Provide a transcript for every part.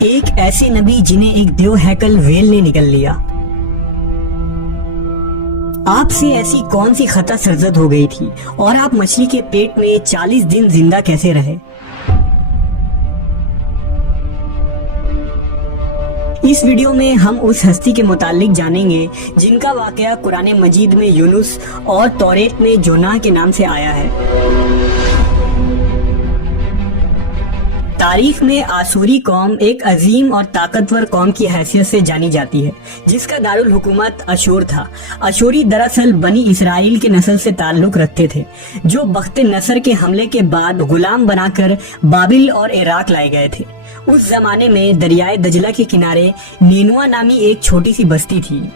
ایک ایسے نبی جنہیں ایک دیو ہیکل ویل نے نکل لیا۔ آپ سے ایسی کون سی خطا سرزد ہو گئی تھی اور آپ مچھلی کے پیٹ میں 40 دن زندہ کیسے رہے؟ اس ویڈیو میں ہم اس ہستی کے متعلق جانیں گے جن کا واقعہ قرآن مجید میں یونس اور توریت میں جونہ کے نام سے آیا ہے۔ تاریخ میں آسوری قوم ایک عظیم اور طاقتور قوم کی حیثیت سے جانی جاتی ہے جس کا دارالحکومت اشور تھا۔ اشوری دراصل بنی اسرائیل کے نسل سے تعلق رکھتے تھے جو بخت نصر کے حملے کے بعد غلام بنا کر بابل اور عراق لائے گئے تھے۔ اس زمانے میں دریائے دجلہ کے کنارے نینوا نامی ایک چھوٹی سی بستی تھی۔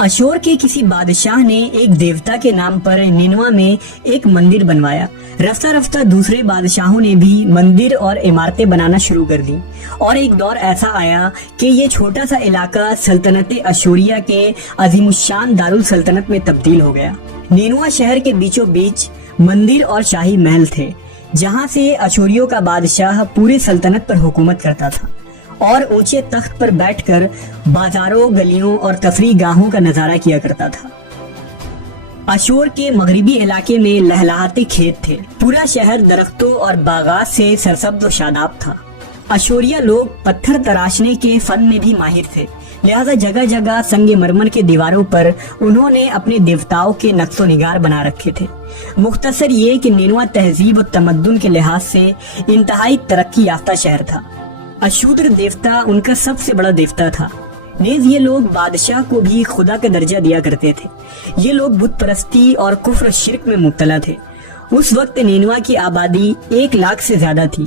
اشور کے کسی بادشاہ نے ایک دیوتا کے نام پر نینوا میں ایک مندر بنوایا۔ رفتہ رفتہ دوسرے بادشاہوں نے بھی مندر اور عمارتیں بنانا شروع کر دی اور ایک دور ایسا آیا کہ یہ چھوٹا سا علاقہ سلطنت اشوریہ کے عظیم الشان دارالسلطنت میں تبدیل ہو گیا۔ نینوا شہر کے بیچوں بیچ مندر اور شاہی محل تھے جہاں سے اشوریوں کا بادشاہ پورے سلطنت پر حکومت کرتا تھا اور اونچے تخت پر بیٹھ کر بازاروں، گلیوں اور تفریح گاہوں کا نظارہ کیا کرتا تھا۔ اشور کے مغربی علاقے میں لہلہاتے کھیت تھے۔ پورا شہر درختوں اور باغات سے سرسبز و شاداب تھا۔ اشوریہ لوگ پتھر تراشنے کے فن میں بھی ماہر تھے، لہذا جگہ جگہ سنگ مرمر کے دیواروں پر انہوں نے اپنے دیوتاؤں کے نقش و نگار بنا رکھے تھے۔ مختصر یہ کہ نینوا تہذیب و تمدن کے لحاظ سے انتہائی ترقی یافتہ شہر تھا۔ اشودر دیوتا ان کا سب سے بڑا دیوتا تھا۔ نیز یہ لوگ بادشاہ کو بھی خدا کا درجہ دیا کرتے تھے۔ یہ لوگ بت پرستی اور کفر و شرک میں مبتلا تھے۔ اس وقت نینوا کی آبادی 1 لاکھ سے زیادہ تھی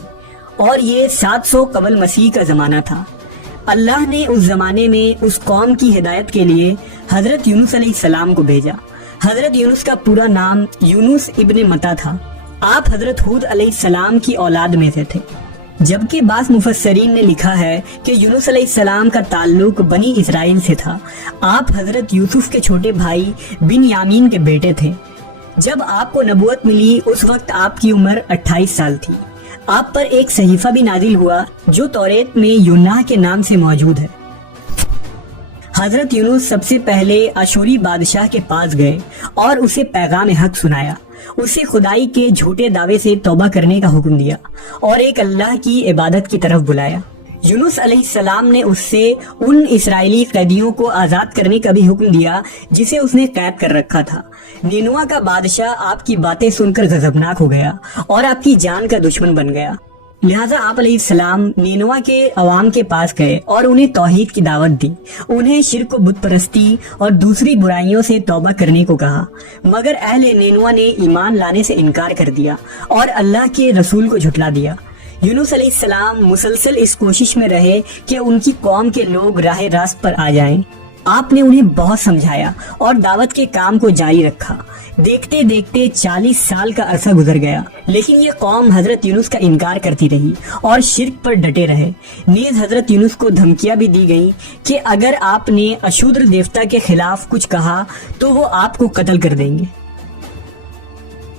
اور یہ 700 قبل مسیح کا زمانہ تھا۔ اللہ نے اس زمانے میں اس قوم کی ہدایت کے لیے حضرت یونس علیہ السلام کو بھیجا۔ حضرت یونس کا پورا نام یونس ابن متا تھا۔ آپ حضرت ہود علیہ السلام کی اولاد میں سے تھے، جبکہ بعض مفسرین نے لکھا ہے کہ یونس علیہ السلام کا تعلق بنی اسرائیل سے تھا۔ آپ حضرت یوسف کے چھوٹے بھائی بن یامین کے بیٹے تھے۔ جب آپ کو نبوت ملی اس وقت آپ کی عمر 28 سال تھی۔ آپ پر ایک صحیفہ بھی نازل ہوا جو توریت میں یونہ کے نام سے موجود ہے۔ حضرت یونس سب سے پہلے اشوری بادشاہ کے پاس گئے اور اسے پیغام حق سنایا، اسے خدائی کے جھوٹے دعوے سے توبہ کرنے کا حکم دیا اور ایک اللہ کی عبادت کی طرف بلایا۔ یونس علیہ السلام نے اس سے ان اسرائیلی قیدیوں کو آزاد کرنے کا بھی حکم دیا جسے اس نے قید کر رکھا تھا۔ نینوا کا بادشاہ آپ کی باتیں سن کر غضبناک ہو گیا اور آپ کی جان کا دشمن بن گیا، لہٰذا آپ علیہ السلام نینوا کے عوام کے پاس گئے اور انہیں توحید کی دعوت دی، انہیں شرک و بت پرستی اور دوسری برائیوں سے توبہ کرنے کو کہا، مگر اہل نینوا نے ایمان لانے سے انکار کر دیا اور اللہ کے رسول کو جھٹلا دیا۔ یونس علیہ السلام مسلسل اس کوشش میں رہے کہ ان کی قوم کے لوگ راہ راست پر آ جائیں۔ آپ نے انہیں بہت سمجھایا اور دعوت کے کام کو جاری رکھا۔ دیکھتے دیکھتے 40 سال کا عرصہ گزر گیا، لیکن یہ قوم حضرت یونس کا انکار کرتی رہی اور شرک پر ڈٹے رہے۔ نیز حضرت یونس کو دھمکیاں بھی دی گئیں کہ اگر آپ نے اشودر دیوتا کے خلاف کچھ کہا تو وہ آپ کو قتل کر دیں گے۔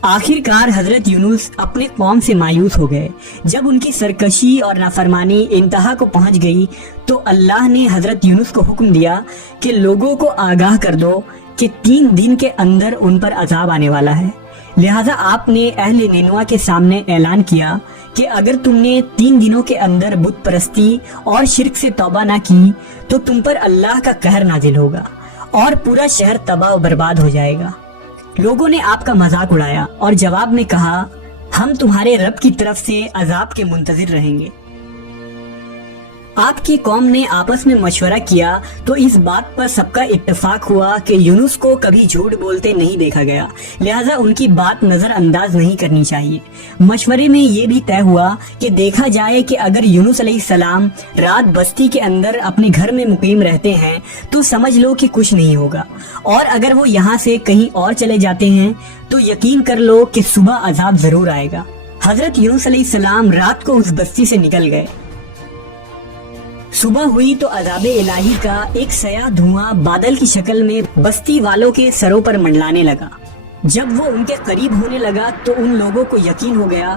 آخر کار حضرت یونس اپنے قوم سے مایوس ہو گئے۔ جب ان کی سرکشی اور نافرمانی انتہا کو پہنچ گئی تو اللہ نے حضرت یونس کو حکم دیا کہ لوگوں کو آگاہ کر دو کہ 3 دن کے اندر ان پر عذاب آنے والا ہے۔ لہٰذا آپ نے اہل نینوا کے سامنے اعلان کیا کہ اگر تم نے 3 دنوں کے اندر بت پرستی اور شرک سے توبہ نہ کی تو تم پر اللہ کا قہر نازل ہوگا اور پورا شہر تباہ و برباد ہو جائے گا۔ لوگوں نے آپ کا مذاق اڑایا اور جواب میں کہا، ہم تمہارے رب کی طرف سے عذاب کے منتظر رہیں گے۔ آپ کی قوم نے آپس میں مشورہ کیا تو اس بات پر سب کا اتفاق ہوا کہ یونس کو کبھی جھوٹ بولتے نہیں دیکھا گیا، لہٰذا ان کی بات نظر انداز نہیں کرنی چاہیے۔ مشورے میں یہ بھی طے ہوا کہ دیکھا جائے کہ اگر یونس علیہ السلام رات بستی کے اندر اپنے گھر میں مقیم رہتے ہیں تو سمجھ لو کہ کچھ نہیں ہوگا، اور اگر وہ یہاں سے کہیں اور چلے جاتے ہیں تو یقین کر لو کہ صبح عذاب ضرور آئے گا۔ حضرت یونس علیہ السلام رات کو اس بستی سے نکل گئے۔ صبح ہوئی تو عذاب الہی کا ایک سیاہ دھواں بادل کی شکل میں بستی والوں کے سروں پر منڈلانے لگا۔ جب وہ ان کے قریب ہونے لگا تو ان لوگوں کو یقین ہو گیا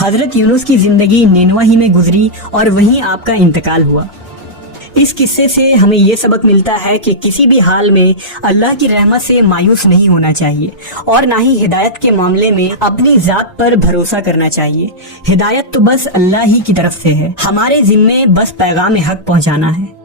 حضرت یونس کی زندگی نینوا ہی میں گزری اور وہیں آپ کا انتقال ہوا۔ اس قصے سے ہمیں یہ سبق ملتا ہے کہ کسی بھی حال میں اللہ کی رحمت سے مایوس نہیں ہونا چاہیے اور نہ ہی ہدایت کے معاملے میں اپنی ذات پر بھروسہ کرنا چاہیے۔ ہدایت تو بس اللہ ہی کی طرف سے ہے، ہمارے ذمے بس پیغام حق پہنچانا ہے۔